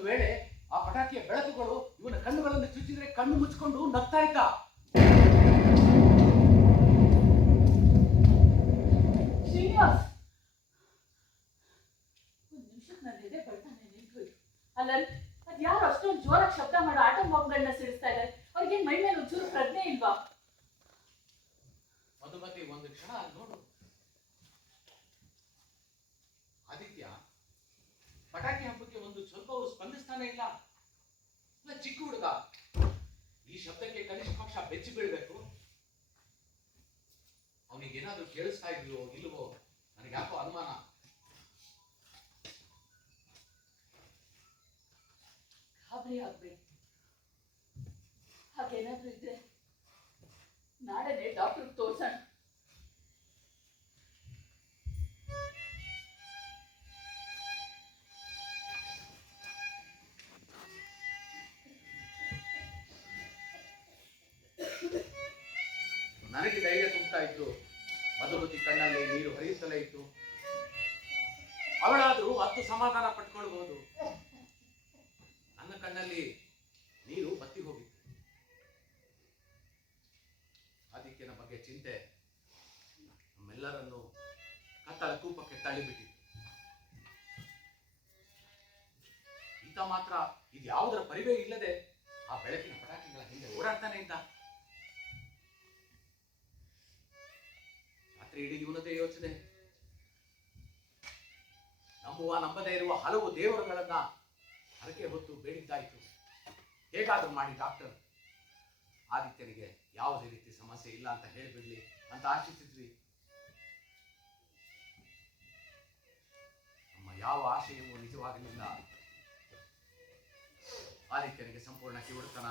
ಒಂದು ವೇಳೆ ಆ ಪಟಾಕಿಯ ಬೆಳಕುಗಳು ಇವನ ಕಣ್ಣುಗಳನ್ನು ಚುಚ್ಚಿದ್ರೆ ಕಣ್ಣು ಮುಚ್ಚಿಕೊಂಡು ನಗ್ತಾ ಇದ್ದ. ಶ್ರೀನಿವಾಸ್, ಒಂದು ನಿಮಿಷಕ್ಕೆ ನನ್ನ ಎದೆ ಬಡ್ತಾನೆ ನಿಂತೋಯ್ತು. ಅಲ್ಲ, ಅದ್ ಯಾರು ಅಷ್ಟೊಂದು ಜೋರಾಗಿ ಶಬ್ದ ಮಾಡೋ ಆಟೋ ಬಾಂಬ್ಗಳನ್ನ ಸಿಡಿಸ್ತಾ ಇದ್ದಾರೆ? ಅವ್ರಿಗೆ ಮೈ ಮೇಲೆ ಒಂಚೂರು ಪ್ರಜ್ಞೆ ಇಲ್ವಾ? ಮಧುಮತಿ, ಒಂದು ಕ್ಷಣ ನೋಡು. ಆದಿತ್ಯ ಪಟಾಕಿ ಹಬ್ಬಕ್ಕೆ ಒಂದು ಸ್ವಲ್ಪವೂ ಸ್ಪಂದಿಸ್ತಾನೆ ಇಲ್ಲ. ಚಿಕ್ಕ ಹುಡುಗ, ಈ ಶಬ್ದಕ್ಕೆ ಕನಿಷ್ಠ ಪಕ್ಷ ಬೆಚ್ಚಿ ಬೀಳ್ಬೇಕು. ಅವನಿಗೇನಾದ್ರೂ ಕೇಳಿಸ್ತಾ ಇದೆಯೋ ಇಲ್ವೋ ನನಗೆ ಯಾಕೋ ಅನುಮಾನ. ಗಾಬರಿ ಆಗ್ಬೇಕು. ಹಾಗೇನಾದ್ರೂ ಇದ್ರೆ ನಾಳೆನೆ ಡಾಕ್ಟರ್ ತೋರ್ಸೋಣ. ನನಗೆ ಧೈರ್ಯ ತುಂಬ್ತಾ ಇತ್ತು. ಮಧುಮತಿ ಕಣ್ಣಲ್ಲಿ ನೀರು ಹರಿಯುತ್ತಲೇ ಇತ್ತು. ಅವಳಾದ್ರೂ ಹತ್ತು ಸಮಾಧಾನ ಪಟ್ಕೊಳ್ಬಹುದು. ನನ್ನ ಕಣ್ಣಲ್ಲಿ ನೀರು ಬತ್ತಿ ಹೋಗಿತ್ತು. ಆದಿತ್ಯನ ಬಗ್ಗೆ ಚಿಂತೆ ನಮ್ಮೆಲ್ಲರನ್ನು ಕತ್ತಲ ಕೂಪಕ್ಕೆ ತಳ್ಳಿಬಿಟ್ಟಿತ್ತು. ಈತ ಮಾತ್ರ ಇದ್ಯಾವುದರ ಪರಿವೇ ಇಲ್ಲದೆ ಆ ಬೆಳಕಿನ ಪಟಾಕಿಗಳ ಹಿಂದೆ ಓಡಾಡ್ತಾನೆ ಇದ್ದ. ರಾತ್ರಿ ಇಡೀ ಇವನದೇ ಯೋಚನೆ. ನಂಬುವ ನಂಬದೇ ಇರುವ ಹಲವು ದೇವರುಗಳನ್ನ ಹರಕೆ ಹೊತ್ತು ಬೇಡಿದ್ದಾಯಿತು. ಹೇಗಾದ್ರೂ ಮಾಡಿ ಡಾಕ್ಟರ್ ಆದಿತ್ಯನಿಗೆ ಯಾವುದೇ ರೀತಿ ಸಮಸ್ಯೆ ಇಲ್ಲ ಅಂತ ಹೇಳಿಬಿಡ್ಲಿ ಅಂತ ಆಶಿಸಿದ್ವಿ. ನಮ್ಮ ಯಾವ ಆಶಯವೂ ನಿಜವಾಗಲಿಲ್ಲ. ಆದಿತ್ಯನಿಗೆ ಸಂಪೂರ್ಣ ಕಿವುಡುತನ.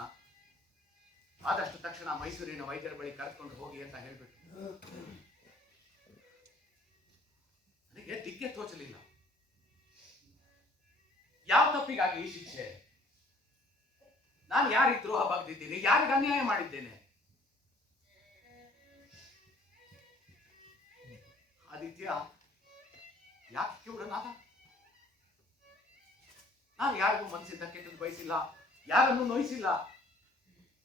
ಆದಷ್ಟು ತಕ್ಷಣ ಮೈಸೂರಿನ ವೈದ್ಯರ ಬಳಿ ಕರೆದುಕೊಂಡು ಹೋಗಿ ಅಂತ ಹೇಳ್ಬಿಟ್ಟು ನನಗೆ ದಿಕ್ಕೆ ತೋಚಲಿಲ್ಲ. ಯಾವ ತಪ್ಪಿಗಾಗಿ ಈ ಶಿಕ್ಷೆ? ನಾನು ಯಾರಿಗೆ ದ್ರೋಹ ಬಗೆದಿದ್ದೀನಿ? ಯಾರಿಗೆ ಅನ್ಯಾಯ ಮಾಡಿದ್ದೇನೆ? ಆದಿತ್ಯ ಯಾಕೆ ಕಿವುಡನಾದ? ನಾನು ಯಾರಿಗೂ ಮನಸ್ಸಿಂದ ಕೆಟ್ಟದ್ದು ಬಯಸಿಲ್ಲ, ಯಾರನ್ನು ನೋಯಿಸಿಲ್ಲ.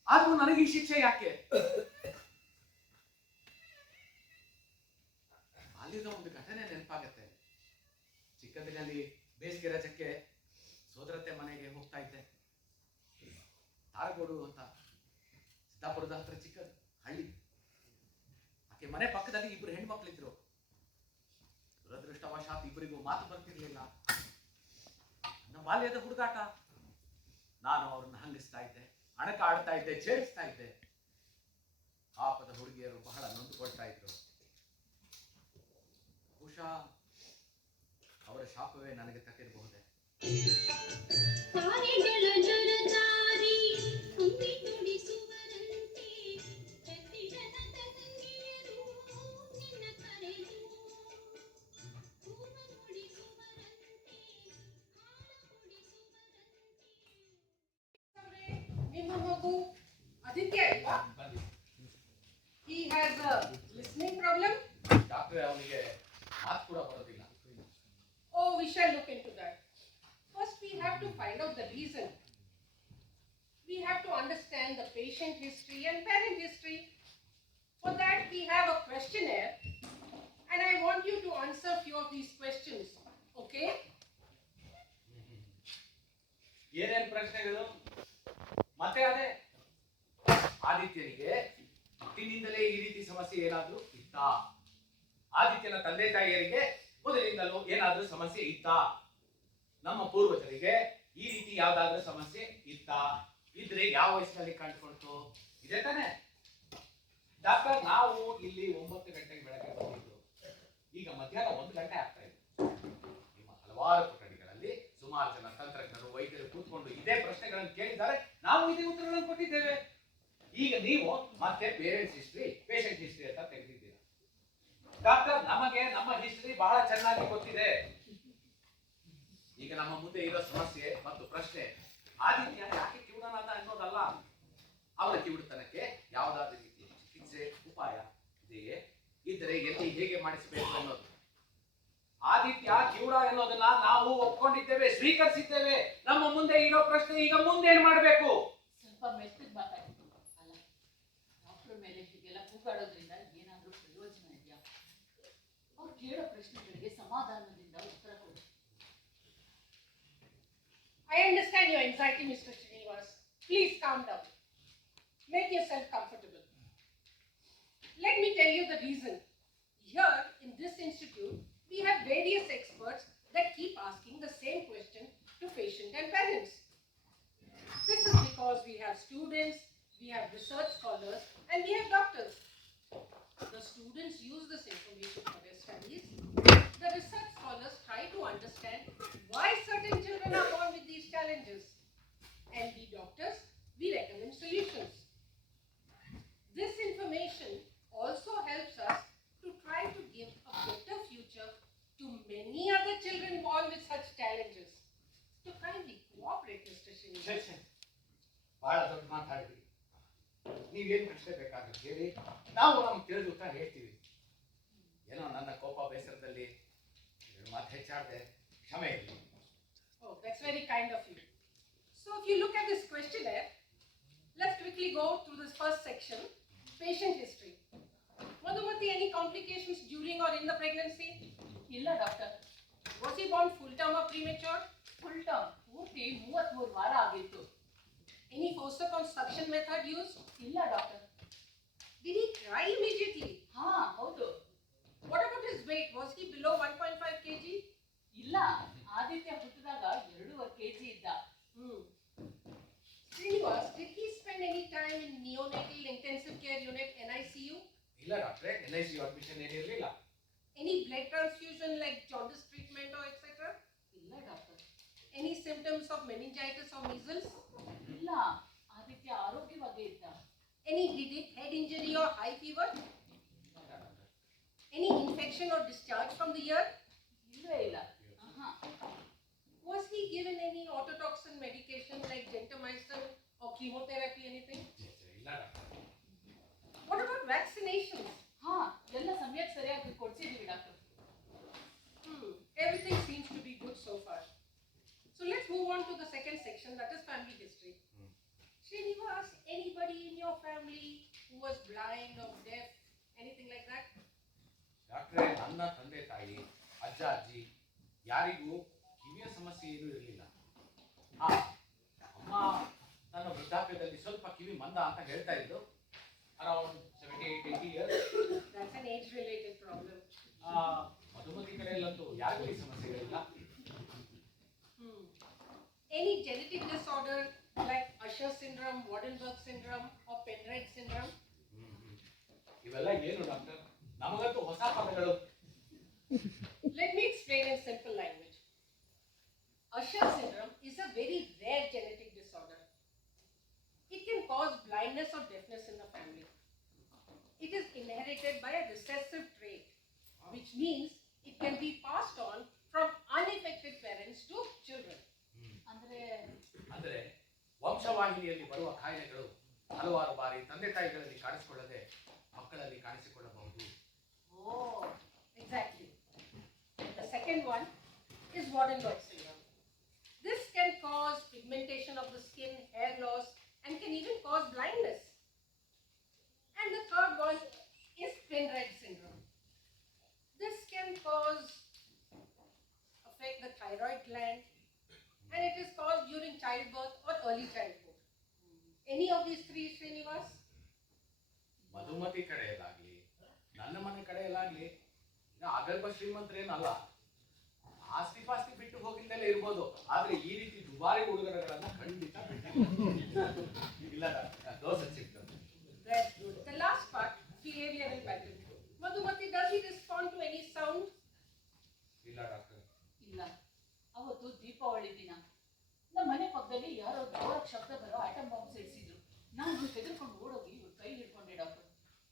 ಆದ್ರೂ ನನಗೆ ಈ ಶಿಕ್ಷೆ ಯಾಕೆ? ಅಲ್ಲಿಂದ ಒಂದು ಘಟನೆ ನೆನಪಾಗತ್ತೆ. ಚಿಕ್ಕಂದಿನಲ್ಲಿ ಬೇಸಿಗೆ ರಜಕ್ಕೆ ಸೋದರತ್ತೆ ಮನೆಗೆ ಹೋಗ್ತಾ ಇದ್ದೆ. ತಾರಗೋಡು ಅಂತ ಸಿದ್ದಾಪುರದ ಹತ್ರ ಚಿಕ್ಕ ಹಳ್ಳಿ. ಆಕೆ ಮನೆ ಪಕ್ಕದಲ್ಲಿ ಇಬ್ಬರು ಹೆಣ್ಮಕ್ಳಿದ್ರು. ದುರದೃಷ್ಟವಶಾತ್ ಇಬ್ಬರಿಗೂ ಮಾತು ಬರ್ತಿರ್ಲಿಲ್ಲ. ನನ್ನ ಬಾಲ್ಯದ ಹುಡುಗಾಟ. ನಾನು ಅವ್ರನ್ನ ಹಂಗಿಸ್ತಾ ಇದ್ದೆ, ಅಣಕ ಆಡ್ತಾ ಇದ್ದೆ, ಛೇಡಿಸ್ತಾ ಇದ್ದೆ. ಪಾಪದ ಹುಡುಗಿಯರು ಬಹಳ ನೊಂದುಕೊಳ್ತಾ ಇದ್ರು. ಬಹುಶಃ ಅವರ ಶಾಪವೇ ನನಗೆ ತಕ್ಕಿರಬಹುದೇ. ನಿಮ್ಮ ಮಗು ಆದಿತ್ಯ ಅಲ್ವಾ? He has a listening problem. Doctor ಅವನಿಗೆ ಮಾತು ಕೂಡ ಬರೋದಿಲ್ಲ. Oh, we shall look into that. First, we have to find out the reason. We have to understand the patient history and parent history. For that, we have a questionnaire, and I want you to answer few of these questions. Okay? ಏನೇನು ಪ್ರಶ್ನೆಗಳು? ಮತ್ತೆ ಅದೇ, ಆದಿತ್ಯನಿಗೆ ಹುಟ್ಟಿನಿಂದಲೇ ಈ ರೀತಿ ಸಮಸ್ಯೆ ಏನಾದ್ರೂ ಇತ್ತಾ? ಆದಿತ್ಯನ ತಂದೆ ತಾಯಿಯರಿಗೆ ಮೊದಲಿಂದಲೂ ಏನಾದ್ರೂ ಸಮಸ್ಯೆ ಇತ್ತಾ? ನಮ್ಮ ಪೂರ್ವಜರಿಗೆ ಈ ರೀತಿ ಯಾವ್ದಾದ್ರೂ ಸಮಸ್ಯೆ ಇತ್ತಾ? ಇದ್ರೆ ಯಾವ ವಯಸ್ಸಿನಲ್ಲಿ ಕಂಡುಕೊಳ್ತು? ಇದೆ ತಾನೆ ಡಾಕ್ಟರ್? ನಾವು ಇಲ್ಲಿ 9 ಗಂಟೆಗೆ ಬೆಳಗ್ಗೆ ಬಂದಿದ್ದು, ಈಗ ಮಧ್ಯಾಹ್ನ 1 ಗಂಟೆ ಆಗ್ತಾ ಇದೆ. ನಿಮ್ಮ ಹಲವಾರು ಕೊಠಡಿಗಳಲ್ಲಿ ಸುಮಾರು ಜನ ತಂತ್ರಜ್ಞರು, ವೈದ್ಯರು ಕೂತ್ಕೊಂಡು ಇದೇ ಪ್ರಶ್ನೆಗಳನ್ನು ಕೇಳಿದ್ದಾರೆ. ನಾವು ಇದೇ ಉತ್ತರಗಳನ್ನು ಕೊಟ್ಟಿದ್ದೇವೆ. ಈಗ ನೀವು ಮತ್ತೆ ಪೇರೆಂಟ್ಸ್ ಹಿಸ್ಟ್ರಿ, ಪೇಷಂಟ್ ಹಿಸ್ಟ್ರಿ ಅಂತ ತೆಗೆದಿದ್ದೀರಾ. ಡಾಕ್ಟರ್, ನಮಗೆ ನಮ್ಮ ಹಿಸ್ಟ್ರಿ ಬಹಳ ಚೆನ್ನಾಗಿ ಗೊತ್ತಿದೆ. ಈಗ ನಮ್ಮ ಮುಂದೆ ಇರೋ ಸಮಸ್ಯೆ ಮತ್ತು ಪ್ರಶ್ನೆ ಆದಿತ್ಯ ಯಾಕೆ ಕಿವುಡನಾದ ಅನ್ನೋದಲ್ಲ. ಅವರ ಕಿವುಡುತನಕ್ಕೆ ಯಾವುದಾದ್ರೂ ರೀತಿಯ ಚಿಕಿತ್ಸೆ, ಉಪಾಯ ಇದೆಯೇ? ಇದ್ದರೆ ಎಲ್ಲಿ ಹೇಗೆ ಮಾಡಿಸಬೇಕು ಅನ್ನೋದು. ಆದಿತ್ಯ ಕಿವುಡ ಎನ್ನುವುದನ್ನ ನಾವು ಒಪ್ಕೊಂಡಿದ್ದೇವೆ, ಸ್ವೀಕರಿಸಿದ್ದೇವೆ. ನಮ್ಮ ಮುಂದೆ ಇರೋ ಪ್ರಶ್ನೆ ಈಗ ಮುಂದೆ ಏನ್ ಮಾಡ್ಬೇಕು? ಸ್ವಲ್ಪ ಮೆತ್ತಗ್ ಮಾತಾಡಿ. ಅಲ್ಲ, ಡಾಕ್ಟರ್ ಮೇಲೆ ಹೀಗೆಲ್ಲ ಕೂಗಾಡೋದ್ರಿಂದ ಏನಾದ್ರೂ ಪ್ರಯೋಜನ ಇದೆಯಾ? ಅವ್ರು ಕೇಳೋ ಪ್ರಶ್ನೆಗಳಿಗೆ ಸಮಾಧಾನದಿಂದ ಉತ್ತರ ಕೊಡಿ. I understand your anxiety, Mr. Srinivas. Please calm down. Make yourself comfortable. Let me tell you the reason. Here in this institute, we have various experts that keep asking the same question to patient and parents. This is because we have students, we have research scholars, and we have doctors. The students use this information for their studies. The research scholars try to understand why certain children are born with these challenges. And we doctors, we recommend solutions. This information also helps us to try to give a better future to many other children born with such challenges. So kindly cooperate, Mr. Srinivas. ಬಹಳ ದೊಡ್ಡ ಮಾತಾಡಿದ್ರಿ. ನೀವೇನು ಪ್ರಶ್ನೆ ಬೇಕಾಗುತ್ತೆ ಹೇಳಿ, ನಾವು ನಮ್ಗೆ ತಿಳಿದ ಉತ್ತರ ಹೇಳ್ತೀವಿ. ಏನೋ ನನ್ನ ಕೋಪ ಬೇಸರದಲ್ಲಿ ಮಾತು ಹೆಚ್ಚಾಡಿದೆ, ಕ್ಷಮೆ ಇರಲಿ. Oh, that's very kind of you. So if you look at this questionnaire, let's quickly go through this first section, patient history. Madhumati, any complications during or in the pregnancy? ಇಲ್ಲ doctor, Was he born full term or premature? Full term ಪೂರ್ತಿ 33 ವಾರ ಆಗಿತ್ತು. Any forceps on suction method used? ಇಲ್ಲ doctor. Did he cry immediately? ಹಾ ಹೌದು. What about his weight? Was he below 1.5 kg? ಇಲ್ಲ, ಆದಿತ್ಯ ಹುಟ್ಟಿದಾಗ 2.5 kg ಇದ್ದ. Srinivas, did he spend any time in neonatal intensive care unit NICU? ಇಲ್ಲ ಡಾಕ್ಟ್ರೆ, NICU admission ಏನಿರಲಿಲ್ಲ. Any blood transfusion like jaundice treatment or etc.? ಇಲ್ಲ doctor. Any symptoms of meningitis or measles? ಇಲ್ಲ, ಆದಿತ್ಯ ಆರೋಗ್ಯವಾಗೇ ಇದ್ದ. Any headache, head injury or high fever? Any infection or discharge from the ear? ಇಲ್ಲವೇ ಇಲ್ಲ. ಆಹಾ. Was he given any autotoxin medication like gentamicin or chemotherapy, anything? ಇಲ್ಲ ಡಾಕ್ಟ್ರೆ. What about vaccinations? ಹಾ, ಎಲ್ಲ ಸಮಯಕ್ಕೆ ಸರಿಯಾಗಿ ಕೊಡ್ಸಿದೀವಿ doctor. Everything seems to be good so far. So let's move on to the second section, that is family history. Srinivas, anybody in your family who was blind or deaf, anything like that? ಡಾಕ್ಟ್ರೆ, ನನ್ನ ತಂದೆ ತಾಯಿ, ಅಜ್ಜ ಅಜ್ಜಿ ಯಾರಿಗೂ ಕಿವಿಯ ಸಮಸ್ಯೆ ಏನೂ ಇರಲಿಲ್ಲ. ಹಾ, ಅಮ್ಮ ನನ್ನ ವೃದ್ಧಾಪ್ಯದಲ್ಲಿ ಸ್ವಲ್ಪ ಕಿವಿ ಮಂದ ಅಂತ ಹೇಳ್ತಾ ಇದ್ದು. Around 78-80 years. That's an age-related problem. Madhumati ಕಡೆಯಲ್ಲಂತೂ ಯಾರಿಗೂ ಈ ಸಮಸ್ಯೆಗಳಿಲ್ಲ. Any genetic disorder like Usher syndrome, Waardenburg syndrome or Penrod syndrome? ಇವೆಲ್ಲ ಏನು ಡಾಕ್ಟರ್? ನಮಗಂತೂ ಹೊಸ ಪದಗಳು. Let me explain in simple language. Usher syndrome is a very rare genetic disorder. It can cause blindness or deafness in the family. It is inherited by a recessive trait, which means it can be passed on from unaffected parents to children. ಅಂದ್ರೆ ವಂಶವಾಹಿನಿಯಲ್ಲಿ ಬರುವ ಕಾಯಿಲೆಗಳು ಹಲವಾರು ಬಾರಿ ತಂದೆ ತಾಯಿಗಳಲ್ಲಿ ಕಾಣಿಸಿಕೊಳ್ಳದೆ ಮಕ್ಕಳಲ್ಲಿ ಕಾಣಿಸಿಕೊಳ್ಳಬಹುದು. Oh, exactly. The second one is Waardenburg syndrome. This can cause pigmentation of the skin, hair loss, and can even cause blindness. And the third one is Penrod syndrome. This can affect the thyroid gland, and it is caused during childbirth or early childhood. Any of these three, Srinivas? Madhumati ಕಡೆಯಲ್ಲಾಗ್ಲಿ ನನ್ನ ಮನೆ ಕಡೆಯಲ್ಲಾಗ್ಲಿ ಅಗರ್ಭ ಶ್ರೀಮಂತರೇನಲ್ಲ. ಆಸ್ತಿ ಪಾಸ್ತಿ ಬಿಟ್ಟು ಹೋಗಿದ್ದಲ್ಲೇ ಇರ್ಬೋದು, ಆದ್ರೆ ಈ ರೀತಿ ದುಬಾರಿ ಉಡುಗೊರೆಗಳನ್ನ ಖಂಡಿತ ಇಲ್ಲ. ದೋಸೆ ಸಿಕ್ತು. That's good. The last part, behavioral pattern. Madhumati, does he respond to any sound? ಇಲ್ಲ ಡಾಕ್ಟರ್. ಇಲ್ಲ, ಅವತ್ತು ದೀಪಾವಳಿ ದಿನ ನಮ್ಮ ಮನೆ ಪಕ್ಕದಲ್ಲಿ ಯಾರೋ ಜೋರಾಗಿ ಶಬ್ದ ಬರೋ ಆಟಮ್ ಬಾಂಬ್ ಸಿಡಿಸಿದ್ರು. ನಾನು ಹೆದರ್ಕೊಂಡು ಓಡೋಗಿ ಇವ್ರ ಕೈ ಹಿಡ್ಕೊಂಡೆ ಡಾಕ್ಟರ್.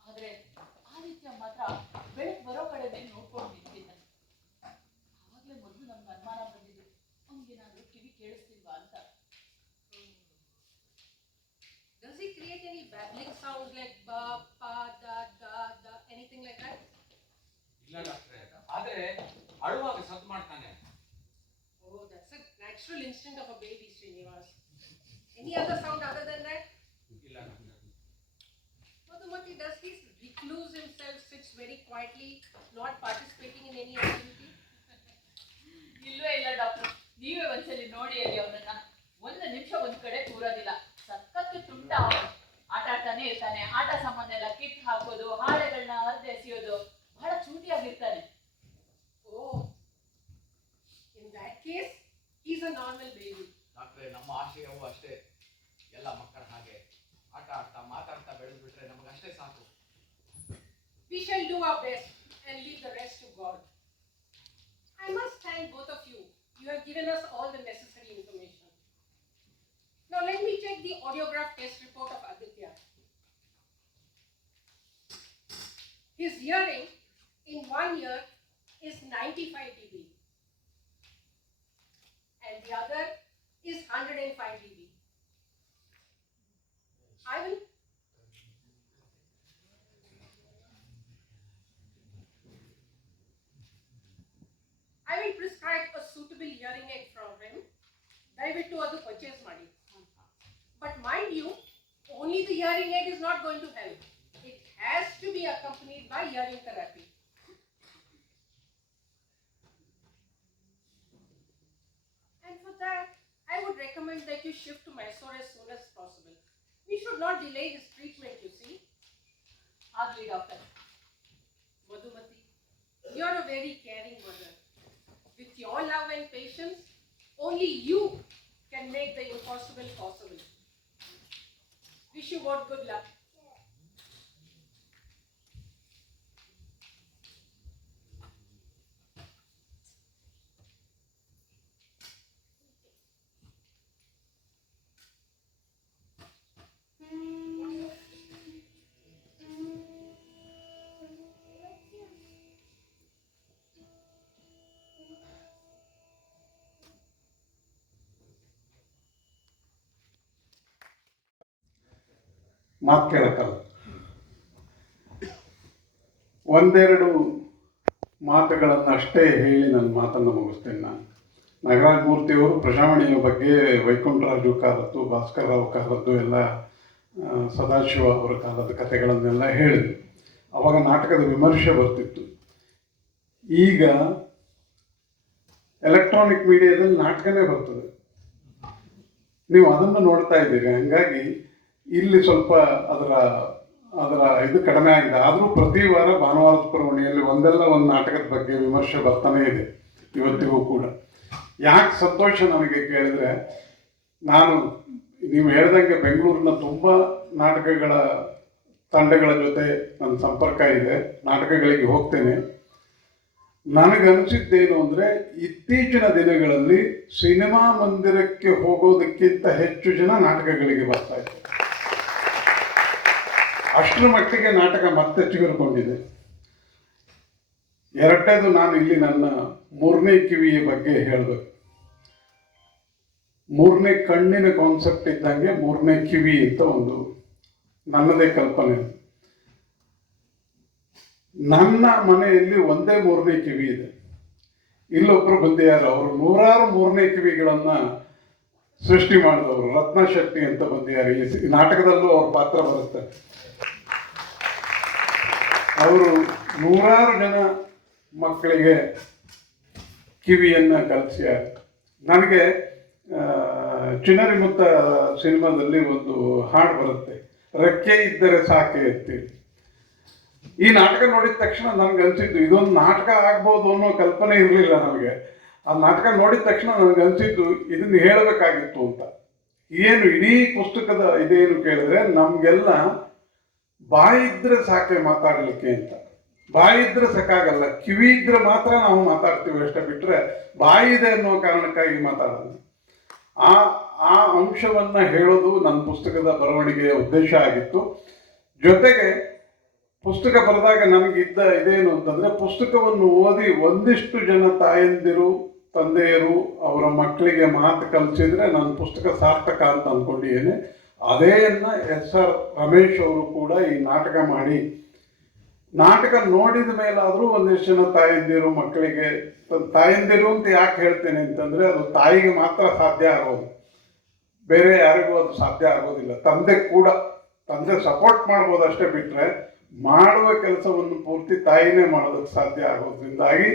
ಆದ್ರೆ ಆದಿತ್ಯ ಮಾತ್ರ ಬೆಳಕು ಬರೋ ಕಡೆನೇ ನೋಡ್ಕೊಂಡು ನಿಂತಿದ್ದ. ಆವಾಗಲೇ ಮೊದಲು ನಮ್ಗೆ ಅನುಮಾನ ಬಂದಿದ್ದು, ಅವ್ನಿಗೇನಾದ್ರೂ ಕಿವಿ ಕೇಳಿಸ್ತಿಲ್ವಾ ಅಂತ. Does he create any babbling sounds like ba, pa, da, anything like that? ಇಲ್ಲ ಡಾಕ್ಟ್ರೆ, ಆದ್ರೆ ಅಳುವಾಗ natural instinct of a baby, Srinivas. Any other sound other than that? ಇಲ್ಲ doctor. Madhumati, does he recluse himself, sits very quietly, not participating in any activity? ಇಲ್ವೇ ಇಲ್ಲ doctor, ನೀವೇ ಒಂದ್ಸಲಿ ನೋಡಿ ಅಲ್ಲಿ ಅವನನ್ನ. ಒಂದು ನಿಮಿಷ ಒಂದ್ ಕಡೆ ಕೂರೋದಿಲ್ಲ, ಸಖತ್ತು ತುಂಟ ಅವನು. ಆಟ ಆಡ್ತಾನೆ ಇರ್ತಾನೆ, ಆಟ ಸಾಮಾನ ಎಲ್ಲ ಕಿತ್ ಹಾಕೋದು, ಹಾಳೆಗಳನ್ನ ಅರ್ಧ ಎಸೆಯೋದು, ಬಹಳ ಚೂಟಿಯಾಗಿರ್ತಾನೆ. Oh, in that case, he's a normal baby. ಡಾಕ್ಟ್ರೆ, ನಮ್ಮ ಆಶಯವೂ ಅಷ್ಟೇ. ಎಲ್ಲ ಮಕ್ಕಳ ಹಾಗೆ ಆಟ ಆಡ್ತಾ ಮಾತಾಡ್ತಾ ಬೆಳೆದು ಬಿಟ್ರೆ ನಮಗಷ್ಟೇ ಸಾಕು. We shall do our best and leave the rest to God. I must thank both of you. You have given us all the necessary information. Now let me check the audiograph test report of Aditya. His hearing in 1 year is 95 dB and the other is 105 dB. I will prescribe a suitable hearing aid from him. ದಯವಿಟ್ಟು ಅದು purchase ಮಾಡಿ. But mind you, only the hearing aid is not going to help. It has to be accompanied by hearing therapy. And for that, I would recommend that you shift to Mysore as soon as possible. We should not delay his treatment, you see. ಆಗ್ಲಿ doctor. Madhumati, you are a very caring mother. With your love and patience, only you can make the impossible possible. Wish you both good luck. ಮಾತು ಕೇಳಕ್ಕಲ್ಲ. ಒಂದೆರಡು ಮಾತುಗಳನ್ನು ಅಷ್ಟೇ ಹೇಳಿ ನನ್ನ ಮಾತನ್ನು ಮುಗಿಸ್ತೇನೆ. ನಾನು ನಾಗರಾಜ್ ಮೂರ್ತಿಯವರು ಪ್ರಜಾವಾಣಿಯ ಬಗ್ಗೆ ವೈಕುಂಠರಾಜು ಕಾಲದ್ದು, ಭಾಸ್ಕರ್ ರಾವ್ ಕಾಲದ್ದು ಎಲ್ಲ, ಸದಾಶಿವ ಅವರ ಕಾಲದ ಕಥೆಗಳನ್ನೆಲ್ಲ ಹೇಳಿದರು. ಆವಾಗ ನಾಟಕದ ವಿಮರ್ಶೆ ಬರ್ತಿತ್ತು. ಈಗ ಎಲೆಕ್ಟ್ರಾನಿಕ್ ಮೀಡಿಯಾದಲ್ಲಿ ನಾಟಕನೇ ಬರ್ತದೆ, ನೀವು ಅದನ್ನು ನೋಡ್ತಾ ಇದ್ದೀರಿ. ಹಾಗಾಗಿ ಇಲ್ಲಿ ಸ್ವಲ್ಪ ಅದರ ಇದು ಕಡಿಮೆ ಆಗಿದೆ. ಆದರೂ ಪ್ರತಿ ವಾರ ಭಾನುವಾರದ ಪುರವಣಿಯಲ್ಲಿ ಒಂದಲ್ಲ ಒಂದು ನಾಟಕದ ಬಗ್ಗೆ ವಿಮರ್ಶೆ ಬರ್ತಾನೇ ಇದೆ ಇವತ್ತಿಗೂ ಕೂಡ. ಯಾಕೆ ಸಂತೋಷ ನನಗೆ ಕೇಳಿದರೆ, ನಾನು ನೀವು ಹೇಳ್ದಂಗೆ ಬೆಂಗಳೂರಿನ ತುಂಬ ನಾಟಕಗಳ ತಂಡಗಳ ಜೊತೆ ನನ್ನ ಸಂಪರ್ಕ ಇದೆ, ನಾಟಕಗಳಿಗೆ ಹೋಗ್ತೇನೆ. ನನಗನ್ನಿಸಿದ್ದೇನು ಅಂದರೆ, ಇತ್ತೀಚಿನ ದಿನಗಳಲ್ಲಿ ಸಿನಿಮಾ ಮಂದಿರಕ್ಕೆ ಹೋಗೋದಕ್ಕಿಂತ ಹೆಚ್ಚು ಜನ ನಾಟಕಗಳಿಗೆ ಬರ್ತಾ ಇದ್ದಾರೆ. ಅಷ್ಟರ ಮಟ್ಟಿಗೆ ನಾಟಕ ಮತ್ತೆ ಚಿಗುರಿಕೊಂಡಿದೆ. ಎರಡನೇದು, ನಾನು ಇಲ್ಲಿ ನನ್ನ ಮೂರನೇ ಕಿವಿಯ ಬಗ್ಗೆ ಹೇಳಬೇಕು. ಮೂರನೇ ಕಣ್ಣಿನ ಕಾನ್ಸೆಪ್ಟ್ ಇದ್ದಂಗೆ ಮೂರನೇ ಕಿವಿ ಅಂತ ಒಂದು ನನ್ನದೇ ಕಲ್ಪನೆ. ನನ್ನ ಮನೆಯಲ್ಲಿ ಒಂದೇ ಮೂರನೇ ಕಿವಿ ಇದೆ. ಇಲ್ಲೊಬ್ರು ಬಂದಿದ್ದಾರೆ, ಅವರು 100 ಮೂರನೇ ಕಿವಿಗಳನ್ನು ಸೃಷ್ಟಿ ಮಾಡಿದವರು, ರತ್ನ ಶೆಟ್ಟಿ ಅಂತ ಬಂದಿದ್ದಾರೆ. ಈ ನಾಟಕದಲ್ಲೂ ಅವ್ರ ಪಾತ್ರ ಬರುತ್ತೆ. ಅವರು 100 ಜನ ಮಕ್ಕಳಿಗೆ ಕಿವಿಯನ್ನು ಕಲಿಸ್ಯಾರ. ನನಗೆ ಚಿನ್ನರಿ ಮುತ್ತ ಸಿನಿಮಾದಲ್ಲಿ ಒಂದು ಹಾಡು ಬರುತ್ತೆ, ರೆಕ್ಕೆ ಇದ್ದರೆ ಸಾಕೆ ಅಂತೇಳಿ. ಈ ನಾಟಕ ನೋಡಿದ ತಕ್ಷಣ ನನಗನ್ಸಿದ್ದು ಇದೊಂದು ನಾಟಕ ಆಗ್ಬೋದು ಅನ್ನೋ ಕಲ್ಪನೆ ಇರಲಿಲ್ಲ ನನಗೆ. ಆ ನಾಟಕ ನೋಡಿದ ತಕ್ಷಣ ನನಗನ್ಸಿದ್ದು ಇದನ್ನು ಹೇಳಬೇಕಾಗಿತ್ತು ಅಂತ. ಏನು ಇಡೀ ಪುಸ್ತಕದ ಇದೇನು ಕೇಳಿದ್ರೆ, ನಮಗೆಲ್ಲ ಬಾಯಿದ್ರೆ ಸಾಕೆ ಮಾತಾಡಲಿಕ್ಕೆ ಅಂತ. ಬಾಯಿದ್ರೆ ಸಾಕಾಗಲ್ಲ, ಕಿವಿ ಇದ್ರೆ ಮಾತ್ರ ನಾವು ಮಾತಾಡ್ತೀವಿ ಅಷ್ಟೇ, ಬಿಟ್ಟರೆ ಬಾಯಿದೆ ಅನ್ನೋ ಕಾರಣಕ್ಕಾಗಿ ಮಾತಾಡೋದು. ಆ ಅಂಶವನ್ನು ಹೇಳೋದು ನನ್ನ ಪುಸ್ತಕದ ಬರವಣಿಗೆಯ ಉದ್ದೇಶ ಆಗಿತ್ತು. ಜೊತೆಗೆ ಪುಸ್ತಕ ಬರೆದಾಗ ನನಗಿದ್ದ ಇದೇನು ಅಂತಂದರೆ, ಪುಸ್ತಕವನ್ನು ಓದಿ ಒಂದಿಷ್ಟು ಜನ ತಾಯಂದಿರು ತಂದೆಯರು ಅವರ ಮಕ್ಕಳಿಗೆ ಮಾತು ಕಲಿಸಿದ್ರೆ ನನ್ನ ಪುಸ್ತಕ ಸಾರ್ಥಕ ಅಂತ ಅಂದ್ಕೊಂಡಿದ್ದೇನೆ. ಅದೇನ್ನ SR ರಮೇಶ್ ಅವರು ಕೂಡ ಈ ನಾಟಕ ಮಾಡಿ ನಾಟಕ ನೋಡಿದ ಮೇಲಾದರೂ ಒಂದಿಷ್ಟು ಜನ ತಾಯಂದಿರು ಮಕ್ಕಳಿಗೆ, ತಾಯಂದಿರು ಅಂತ ಯಾಕೆ ಹೇಳ್ತೇನೆ ಅಂತಂದರೆ ಅದು ತಾಯಿಗೆ ಮಾತ್ರ ಸಾಧ್ಯ ಆಗೋದು, ಬೇರೆ ಯಾರಿಗೂ ಅದು ಸಾಧ್ಯ ಆಗೋದಿಲ್ಲ. ತಂದೆ ಕೂಡ, ತಂದೆ ಸಪೋರ್ಟ್ ಮಾಡ್ಬೋದು ಅಷ್ಟೇ, ಬಿಟ್ಟರೆ ಮಾಡುವ ಕೆಲಸವನ್ನು ಪೂರ್ತಿ ತಾಯಿನೇ ಮಾಡೋದಕ್ಕೆ ಸಾಧ್ಯ ಆಗೋದ್ರಿಂದಾಗಿ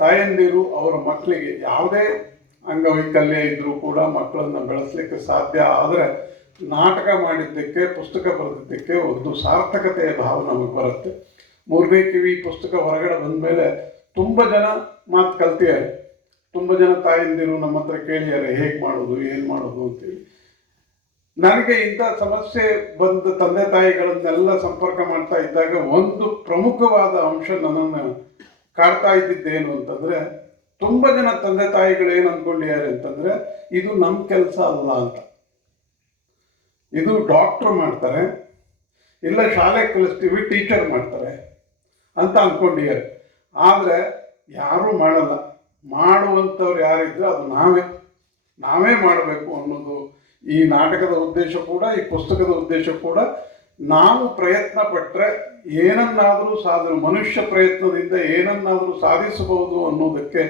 ತಾಯಂದಿರು ಅವರ ಮಕ್ಕಳಿಗೆ ಯಾವುದೇ ಅಂಗವೈಕಲ್ಯ ಇದ್ದರೂ ಕೂಡ ಮಕ್ಕಳನ್ನು ಬೆಳೆಸಲಿಕ್ಕೆ ಸಾಧ್ಯ. ಆದರೆ ನಾಟಕ ಮಾಡಿದ್ದಕ್ಕೆ, ಪುಸ್ತಕ ಬರೆದಿದ್ದಕ್ಕೆ ಒಂದು ಸಾರ್ಥಕತೆಯ ಭಾವ ನಮಗೆ ಬರುತ್ತೆ. ಮೂರನೇ ಕಿವಿ ಪುಸ್ತಕ ಹೊರಗಡೆ ಬಂದ ಮೇಲೆ ತುಂಬ ಜನ ಮಾತು ಕಲ್ತಿದ್ದಾರೆ, ತುಂಬ ಜನ ತಾಯಂದಿರು ನಮ್ಮ ಹತ್ರ ಕೇಳಿದ್ದಾರೆ ಹೇಗೆ ಮಾಡೋದು, ಏನು ಮಾಡೋದು ಅಂತೇಳಿ. ನನಗೆ ಇಂಥ ಸಮಸ್ಯೆ ಬಂದ ತಂದೆ ತಾಯಿಗಳನ್ನೆಲ್ಲ ಸಂಪರ್ಕ ಮಾಡ್ತಾ ಇದ್ದಾಗ ಒಂದು ಪ್ರಮುಖವಾದ ಅಂಶ ನನ್ನನ್ನು ಕಾಡ್ತಾ ಇದ್ದಿದ್ದೇನು ಅಂತಂದರೆ, ತುಂಬ ಜನ ತಂದೆ ತಾಯಿಗಳು ಏನು ಅಂದ್ಕೊಂಡಿದ್ದಾರೆ ಅಂತಂದರೆ ಇದು ನಮ್ಮ ಕೆಲಸ ಅಲ್ಲ ಅಂತ, ಇದು ಡಾಕ್ಟ್ರು ಮಾಡ್ತಾರೆ, ಇಲ್ಲ ಶಾಲೆ ಕಲಿಸ್ತೀವಿ ಟೀಚರ್ ಮಾಡ್ತಾರೆ ಅಂತ ಅಂದ್ಕೊಂಡಿದ್ದಾರೆ. ಆದರೆ ಯಾರೂ ಮಾಡಲ್ಲ. ಮಾಡುವಂಥವ್ರು ಯಾರಿದ್ರೆ ಅದು ನಾವೇ ಮಾಡಬೇಕು ಅನ್ನೋದು ಈ ನಾಟಕದ ಉದ್ದೇಶ ಕೂಡ, ಈ ಪುಸ್ತಕದ ಉದ್ದೇಶ ಕೂಡ. ನಾವು ಪ್ರಯತ್ನ ಪಟ್ಟರೆ ಏನನ್ನಾದರೂ ಮನುಷ್ಯ ಪ್ರಯತ್ನದಿಂದ ಏನನ್ನಾದರೂ ಸಾಧಿಸಬಹುದು ಅನ್ನೋದಕ್ಕೆ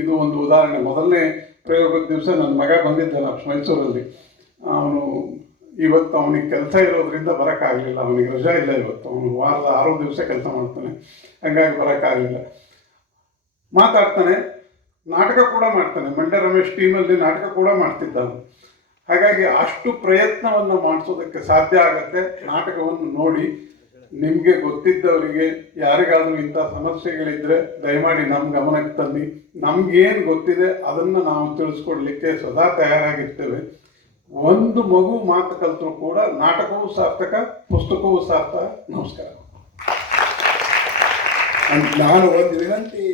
ಇದು ಒಂದು ಉದಾಹರಣೆ. ಮೊದಲನೇ ಪ್ರಯೋಗದ ದಿವಸ ನನ್ನ ಮಗ ಬಂದಿದ್ದಾನೆ ಮೈಸೂರಲ್ಲಿ. ಇವತ್ತು ಅವನಿಗೆ ಕೆಲಸ ಇರೋದ್ರಿಂದ ಬರೋಕ್ಕಾಗಲಿಲ್ಲ, ಅವನಿಗೆ ರಜಾ ಇಲ್ಲ ಇವತ್ತು, ಅವನು ವಾರದ 6 ದಿವಸ ಕೆಲಸ ಮಾಡ್ತಾನೆ, ಹಂಗಾಗಿ ಬರೋಕ್ಕಾಗಲಿಲ್ಲ. ಮಾತಾಡ್ತಾನೆ, ನಾಟಕ ಕೂಡ ಮಾಡ್ತಾನೆ, ಮಂಡ್ಯ ರಮೇಶ್ ಟೀಮಲ್ಲಿ ನಾಟಕ ಕೂಡ ಮಾಡ್ತಿದ್ದಾನೆ. ಹಾಗಾಗಿ ಅಷ್ಟು ಪ್ರಯತ್ನವನ್ನು ಮಾಡಿಸೋದಕ್ಕೆ ಸಾಧ್ಯ ಆಗತ್ತೆ. ನಾಟಕವನ್ನು ನೋಡಿ ನಿಮಗೆ ಗೊತ್ತಿದ್ದವರಿಗೆ ಯಾರಿಗಾದರೂ ಇಂಥ ಸಮಸ್ಯೆಗಳಿದ್ದರೆ ದಯಮಾಡಿ ನಮ್ಮ ಗಮನಕ್ಕೆ ತನ್ನಿ. ನಮಗೇನು ಗೊತ್ತಿದೆ ಅದನ್ನು ನಾವು ತಿಳಿಸ್ಕೊಡ್ಲಿಕ್ಕೆ ಸದಾ ತಯಾರಾಗಿರ್ತೇವೆ. ಒಂದು ಮಗು ಮಾತು ಕಲಿತರೂ ಕೂಡ ನಾಟಕವೂ ಸಾರ್ಥಕ, ಪುಸ್ತಕವೂ ಸಾರ್ಥಕ. ನಮಸ್ಕಾರ. ನಾನು ಒಂದು ವಿನಂತಿ